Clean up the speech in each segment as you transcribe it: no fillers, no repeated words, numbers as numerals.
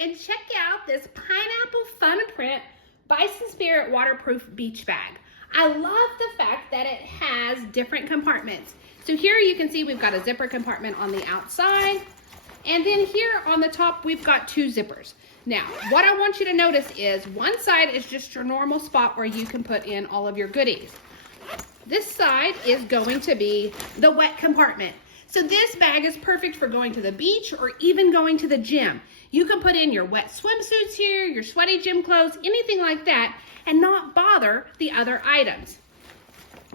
and check out this pineapple fun print Bison Spirit waterproof beach bag. I love the fact that it has different compartments. So here you can see we've got a zipper compartment on the outside, and then here on the top we've got two zippers. Now, what I want you to notice is one side is just your normal spot where you can put in all of your goodies. This side is going to be the wet compartment. So this bag is perfect for going to the beach or even going to the gym. You can put in your wet swimsuits here, your sweaty gym clothes, anything like that, and not bother the other items.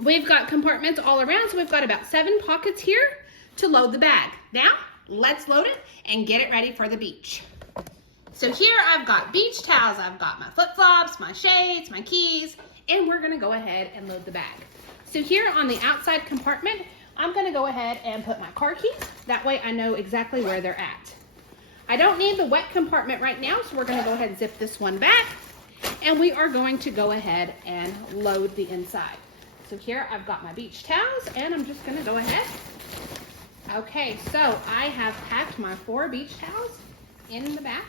We've got compartments all around, so we've got about 7 pockets here to load the bag. Now, let's load it and get it ready for the beach. So here I've got beach towels, I've got my flip-flops, my shades, my keys, and we're gonna go ahead and load the bag. So here on the outside compartment, I'm gonna go ahead and put my car keys. That way I know exactly where they're at. I don't need the wet compartment right now, so we're gonna go ahead and zip this one back, and we are going to go ahead and load the inside. So here I've got my beach towels, and I'm just gonna go ahead. Okay, so I have packed my 4 beach towels in the back.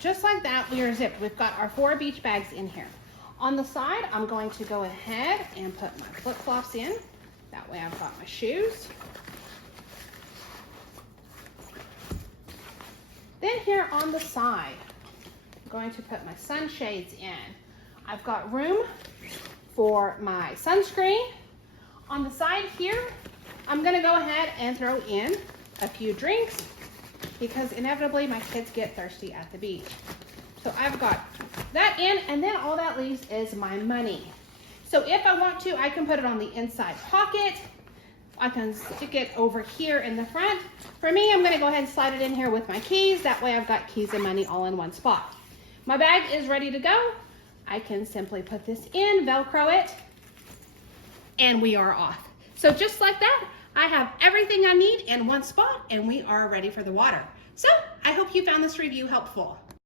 Just like that, we are zipped. We've got our 4 beach bags in here. On the side, I'm going to go ahead and put my flip-flops in. That way I've got my shoes. Then here on the side, I'm going to put my sunshades in. I've got room for my sunscreen. On the side here, I'm gonna go ahead and throw in a few drinks because inevitably my kids get thirsty at the beach. So I've got that in, and then all that leaves is my money. So if I want to, I can put it on the inside pocket. I can stick it over here in the front. For me, I'm gonna go ahead and slide it in here with my keys. That way I've got keys and money all in one spot. My bag is ready to go. I can simply put this in, Velcro it, and we are off. So just like that, I have everything I need in one spot, and we are ready for the water. So I hope you found this review helpful.